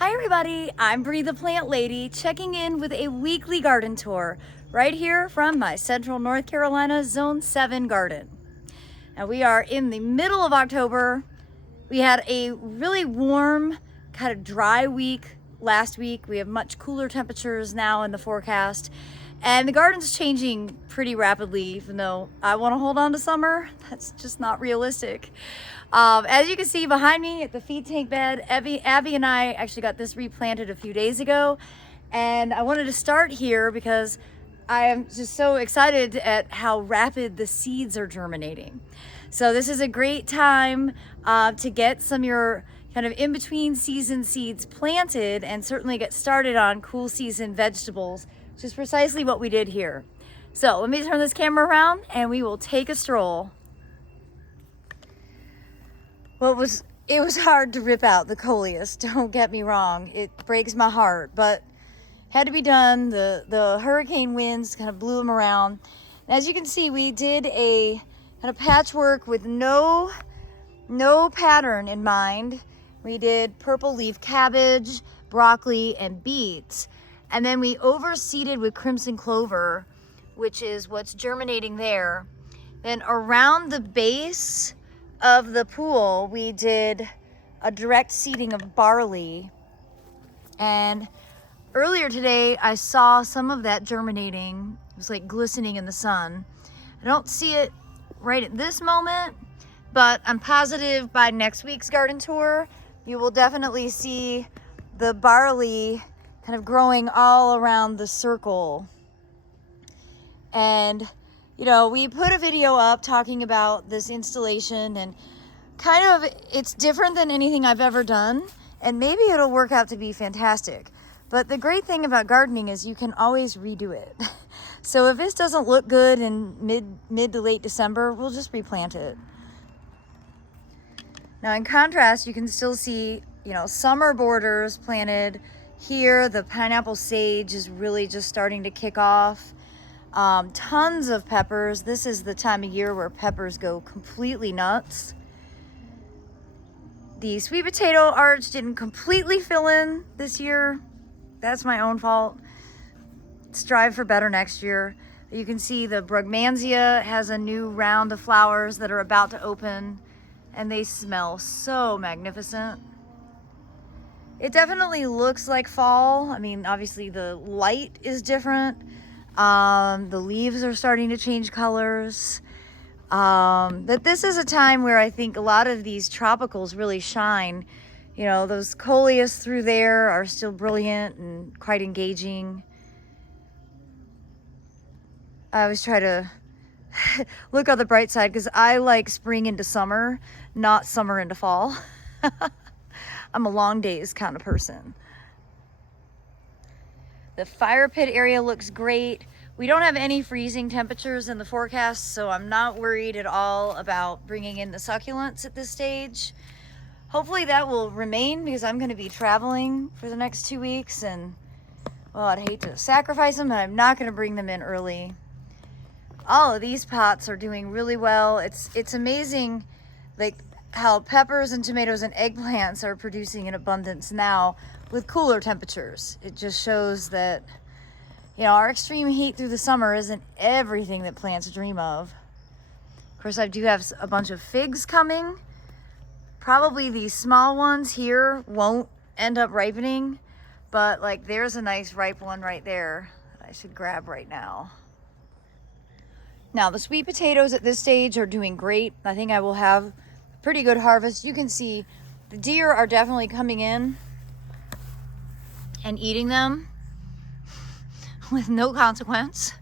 Hi everybody, I'm Bree the Plant Lady, checking in with a weekly garden tour right here from my Central North Carolina Zone 7 garden. Now we are in the middle of October. We had a really warm, kind of dry week last week. We have much cooler temperatures now in the forecast. And the garden's changing pretty rapidly, even though I want to hold on to summer. That's just not realistic. As you can see behind me at the feed tank bed, Abby and I actually got this replanted a few days ago. And I wanted to start here because I am just so excited at how rapid the seeds are germinating. So this is a great time to get some of your kind of in-between season seeds planted and certainly get started on cool season vegetables, which is precisely what we did here. So let me turn this camera around and we will take a stroll. Well, it was hard to rip out the coleus, don't get me wrong. It breaks my heart, but had to be done. The hurricane winds kind of blew them around. And as you can see, we did a kind of patchwork with no pattern in mind. We did purple leaf cabbage, broccoli, and beets. And then we overseeded with crimson clover, which is what's germinating there. Then around the base of the pool, we did a direct seeding of barley. And earlier today, I saw some of that germinating. It was like glistening in the sun. I don't see it right at this moment, but I'm positive by next week's garden tour, you will definitely see the barley kind of growing all around the circle. And you know, we put a video up talking about this installation, and kind of it's different than anything I've ever done, and maybe it'll work out to be fantastic. But the great thing about gardening is you can always redo it. So if this doesn't look good in mid to late December, we'll just replant it. Now in contrast, you can still see, you know, summer borders planted here. The pineapple sage is really just starting to kick off. Tons of peppers. This is the time of year where peppers go completely nuts. The sweet potato arch didn't completely fill in this year. That's my own fault. Strive for better next year. You can see the brugmansia has a new round of flowers that are about to open, and they smell so magnificent. It definitely looks like fall. I mean, obviously the light is different. The leaves are starting to change colors. But this is a time where I think a lot of these tropicals really shine. You know, those coleus through there are still brilliant and quite engaging. I always try to look on the bright side because I like spring into summer, not summer into fall. I'm a long days kind of person. The fire pit area looks great. We don't have any freezing temperatures in the forecast, so I'm not worried at all about bringing in the succulents at this stage. Hopefully that will remain because I'm going to be traveling for the next 2 weeks, and well, I'd hate to sacrifice them, but I'm not going to bring them in early. All of these pots are doing really well. It's amazing, like how peppers and tomatoes and eggplants are producing in abundance now with cooler temperatures. It just shows that, you know, our extreme heat through the summer isn't everything that plants dream of. Of course, I do have a bunch of figs coming. Probably these small ones here won't end up ripening, but like there's a nice ripe one right there that I should grab right now. Now the sweet potatoes at this stage are doing great. I think I will have a pretty good harvest. You can see the deer are definitely coming in and eating them with no consequence.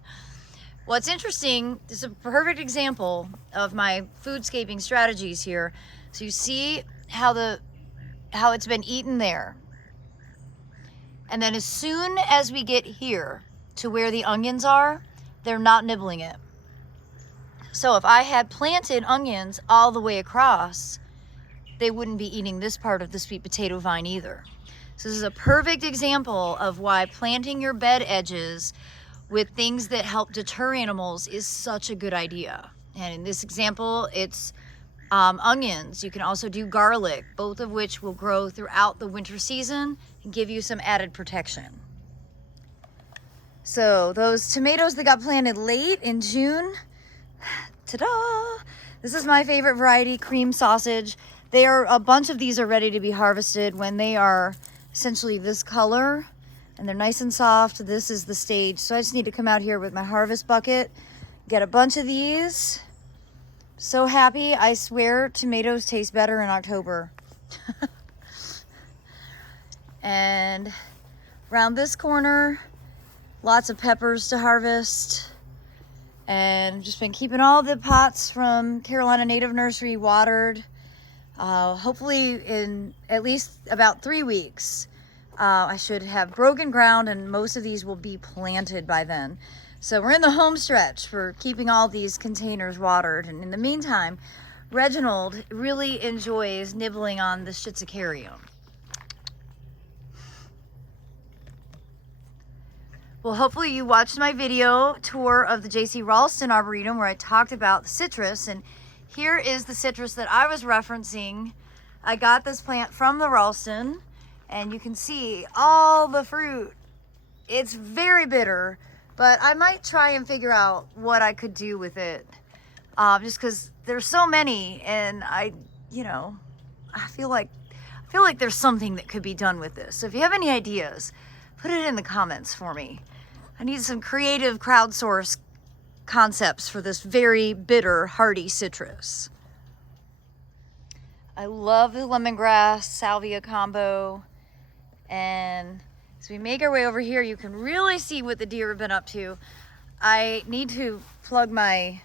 What's interesting, this is a perfect example of my foodscaping strategies here. So you see how it's been eaten there. And then as soon as we get here to where the onions are, they're not nibbling it. So if I had planted onions all the way across, they wouldn't be eating this part of the sweet potato vine either. So this is a perfect example of why planting your bed edges with things that help deter animals is such a good idea. And in this example, it's Onions, you can also do garlic, both of which will grow throughout the winter season and give you some added protection. So those tomatoes that got planted late in June, ta-da! This is my favorite variety, cream sausage. A bunch of these are ready to be harvested when they are essentially this color and they're nice and soft. This is the stage. So I just need to come out here with my harvest bucket, get a bunch of these. So happy. I swear tomatoes taste better in October. And around this corner, lots of peppers to harvest. And just been keeping all the pots from Carolina Native Nursery watered. Hopefully in at least about 3 weeks, I should have broken ground and most of these will be planted by then. So we're in the home stretch for keeping all these containers watered. And in the meantime, Reginald really enjoys nibbling on the Schizzacarium. Well, hopefully you watched my video tour of the J.C. Ralston Arboretum where I talked about the citrus, and here is the citrus that I was referencing. I got this plant from the Ralston, and you can see all the fruit. It's very bitter, but I might try and figure out what I could do with it, just because there's so many, and I feel like there's something that could be done with this. So if you have any ideas, put it in the comments for me. I need some creative crowdsource concepts for this very bitter, hardy citrus. I love the lemongrass salvia combo. And as we make our way over here, you can really see what the deer have been up to. I need to plug my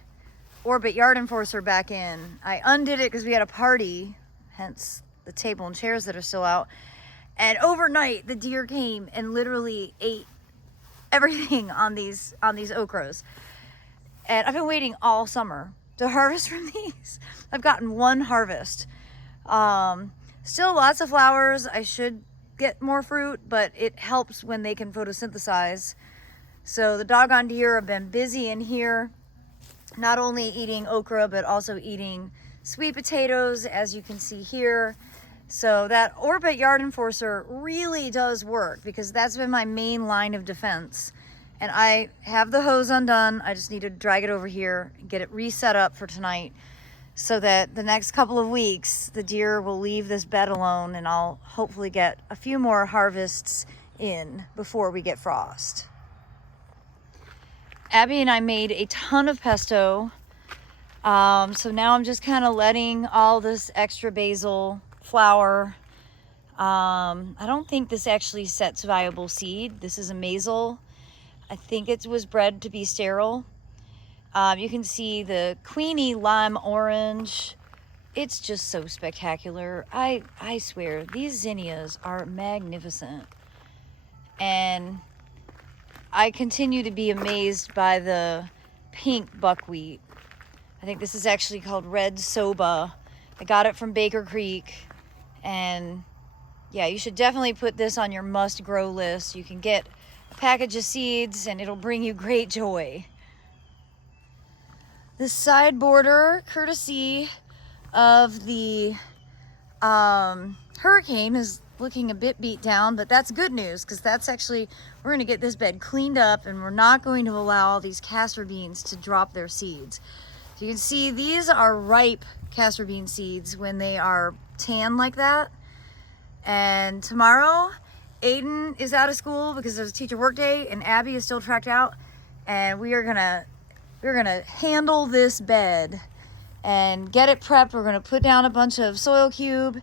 Orbit Yard Enforcer back in. I undid it because we had a party, hence the table and chairs that are still out. And overnight, the deer came and literally ate everything on these okras. And I've been waiting all summer to harvest from these. I've gotten one harvest. Still lots of flowers. I should get more fruit, but it helps when they can photosynthesize. So the doggone deer have been busy in here, not only eating okra, but also eating sweet potatoes, as you can see here. So that Orbit Yard Enforcer really does work because that's been my main line of defense. And I have the hose undone. I just need to drag it over here and get it reset up for tonight so that the next couple of weeks, the deer will leave this bed alone and I'll hopefully get a few more harvests in before we get frost. Abby and I made a ton of pesto. So now I'm just kind of letting all this extra basil flour. I don't think this actually sets viable seed. This is a mazel. I think it was bred to be sterile. You can see the Queenie lime orange. It's just so spectacular. I swear, these zinnias are magnificent. And I continue to be amazed by the pink buckwheat. I think this is actually called red soba. I got it from Baker Creek. And yeah, you should definitely put this on your must grow list. You can get a package of seeds and it'll bring you great joy. This side border, courtesy of the hurricane, is looking a bit beat down, but that's good news because that's actually, we're going to get this bed cleaned up and we're not going to allow all these castor beans to drop their seeds. So you can see these are ripe castor bean seeds when they are tan like that. And tomorrow, Aiden is out of school because there's a teacher work day and Abby is still tracked out, and we're gonna handle this bed and get it prepped. We're gonna put down a bunch of soil cube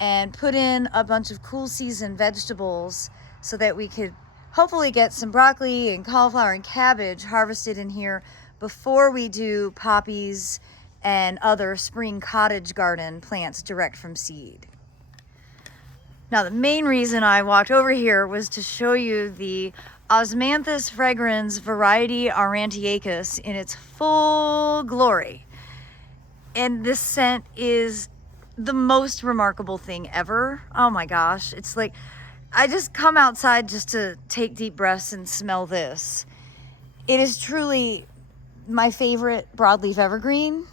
and put in a bunch of cool season vegetables so that we could hopefully get some broccoli and cauliflower and cabbage harvested in here before we do poppies and other spring cottage garden plants direct from seed. Now, the main reason I walked over here was to show you the Osmanthus fragrans variety Aurantiacus in its full glory. And this scent is the most remarkable thing ever. Oh my gosh. It's like, I just come outside just to take deep breaths and smell this. It is truly my favorite broadleaf evergreen.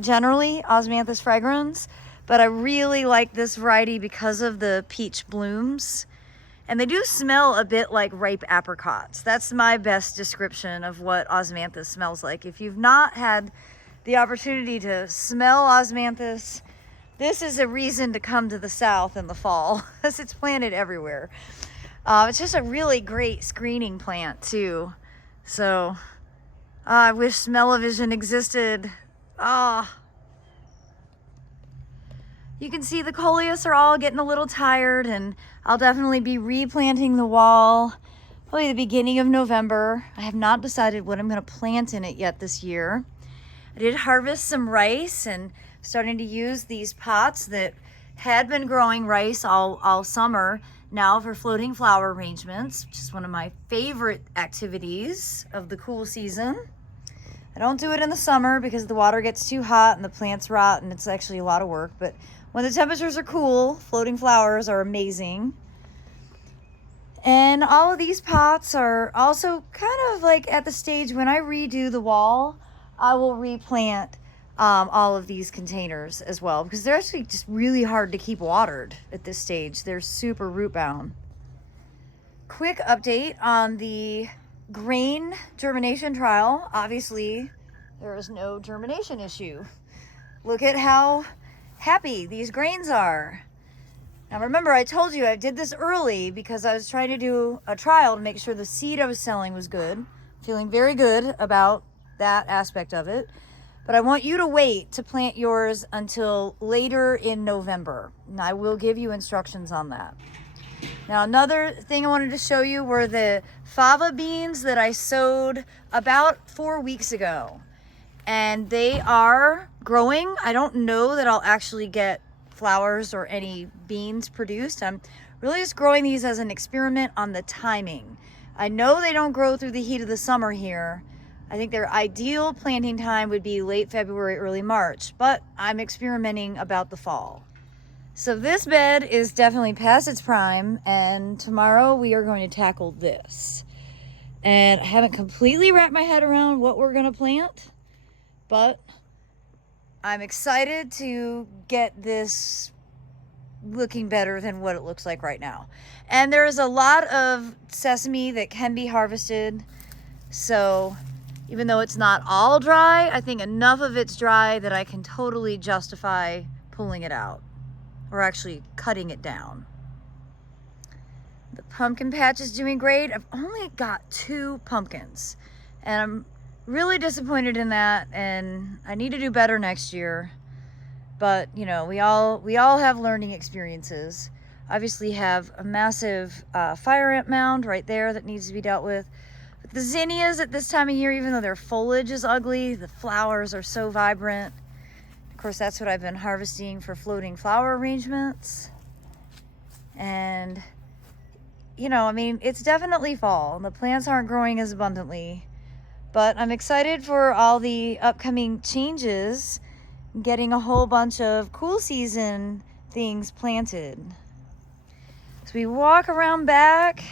generally Osmanthus fragrans, but I really like this variety because of the peach blooms. And they do smell a bit like ripe apricots. That's my best description of what Osmanthus smells like. If you've not had the opportunity to smell Osmanthus, this is a reason to come to the South in the fall, because it's planted everywhere. It's just a really great screening plant too. So I wish smell-o-vision existed. You can see the coleus are all getting a little tired, and I'll definitely be replanting the wall probably the beginning of November. I have not decided what I'm going to plant in it yet this year. I did harvest some rice and starting to use these pots that had been growing rice all summer now for floating flower arrangements, which is one of my favorite activities of the cool season. I don't do it in the summer because the water gets too hot and the plants rot, and it's actually a lot of work. But when the temperatures are cool, floating flowers are amazing. And all of these pots are also kind of like at the stage when I redo the wall, I will replant all of these containers as well, because they're actually just really hard to keep watered at this stage. They're super root bound. Quick update on the grain germination trial. Obviously, there is no germination issue. Look at how happy these grains are. Now remember, I told you I did this early because I was trying to do a trial to make sure the seed I was selling was good. Feeling very good about that aspect of it. But I want you to wait to plant yours until later in November. And I will give you instructions on that. Now, another thing I wanted to show you were the fava beans that I sowed about 4 weeks ago. And they are growing. I don't know that I'll actually get flowers or any beans produced. I'm really just growing these as an experiment on the timing. I know they don't grow through the heat of the summer here. I think their ideal planting time would be late February, early March, but I'm experimenting about the fall. So this bed is definitely past its prime, and tomorrow we are going to tackle this. And I haven't completely wrapped my head around what we're going to plant, but I'm excited to get this looking better than what it looks like right now. And there's a lot of sesame that can be harvested, so even though it's not all dry, I think enough of it's dry that I can totally justify pulling it out, or actually cutting it down. The pumpkin patch is doing great. I've only got 2 pumpkins, and I'm really disappointed in that, and I need to do better next year. But you know, we all have learning experiences. Obviously have a massive fire ant mound right there that needs to be dealt with. But the zinnias at this time of year, even though their foliage is ugly, the flowers are so vibrant. Of course, that's what I've been harvesting for floating flower arrangements. And you know, I mean, it's definitely fall and the plants aren't growing as abundantly, but I'm excited for all the upcoming changes, getting a whole bunch of cool season things planted. So we walk around back,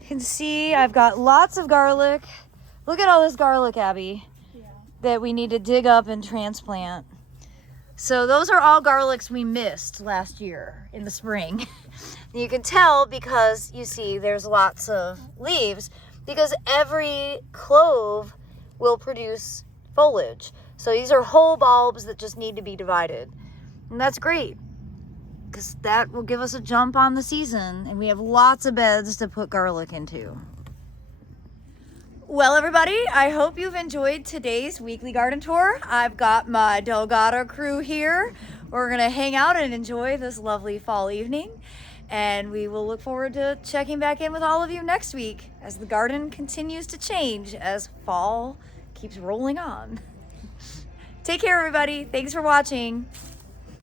you can see I've got lots of garlic. Look at all this garlic, Abby, that we need to dig up and transplant. So those are all garlics we missed last year in the spring. You can tell because you see there's lots of leaves, because every clove will produce foliage. So these are whole bulbs that just need to be divided. And that's great, because that will give us a jump on the season, and we have lots of beds to put garlic into. Well, everybody, I hope you've enjoyed today's weekly garden tour. I've got my Delgado crew here. We're gonna hang out and enjoy this lovely fall evening, and we will look forward to checking back in with all of you next week as the garden continues to change as fall keeps rolling on. Take care, everybody. Thanks for watching.